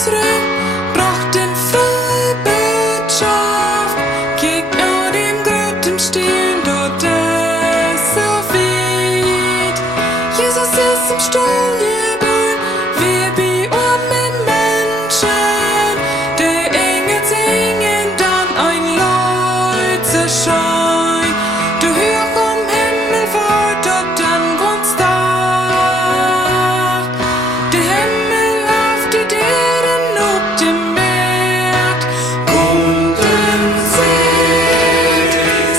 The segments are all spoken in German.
Himmelsruhm, bracht den frohe Botschaft. Kiek naar dem groten steen, dort ist so weit. Jesus ist im Stall geboren, wir bei armen Menschen. Die Engel singen dann ein Leuchterschein. Du hörst vom Himmel fort, dort dann wohnst Dach. Der Himmel auf die Dären ob dem Markt. Kunden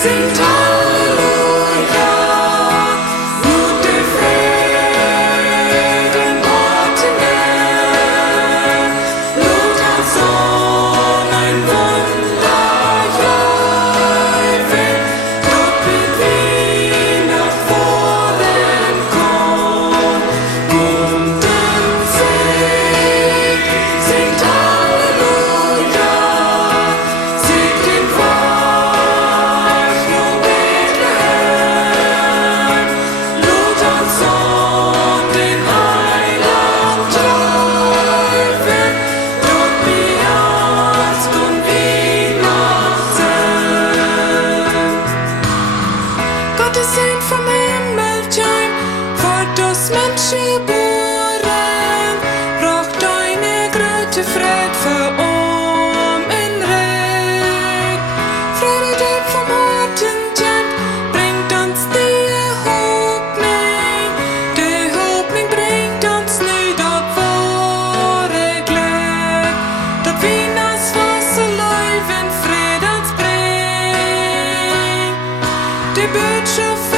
singt Halleluja. Nur der Frieden Worte näher. Lud als Sohn ein Wunder jäufen. Dort bin wir nach voren kommen. Kunden singt Halleluja. Singt den Wach nur Bethlehem. Lud als Sohn den Heiland jäufen. Dort bei uns kommt Weihnachten. Gott ist ein vom Himmel heim, wird das Mensch geboren, braucht eine große Freude für in Red. Freude, die vom Harten kommt, bringt uns die Hoffnung. Die Hoffnung bringt uns nu dort wahre Glück. Dort Wieners Wasser Leuven Friedens bringt. Die Botschaft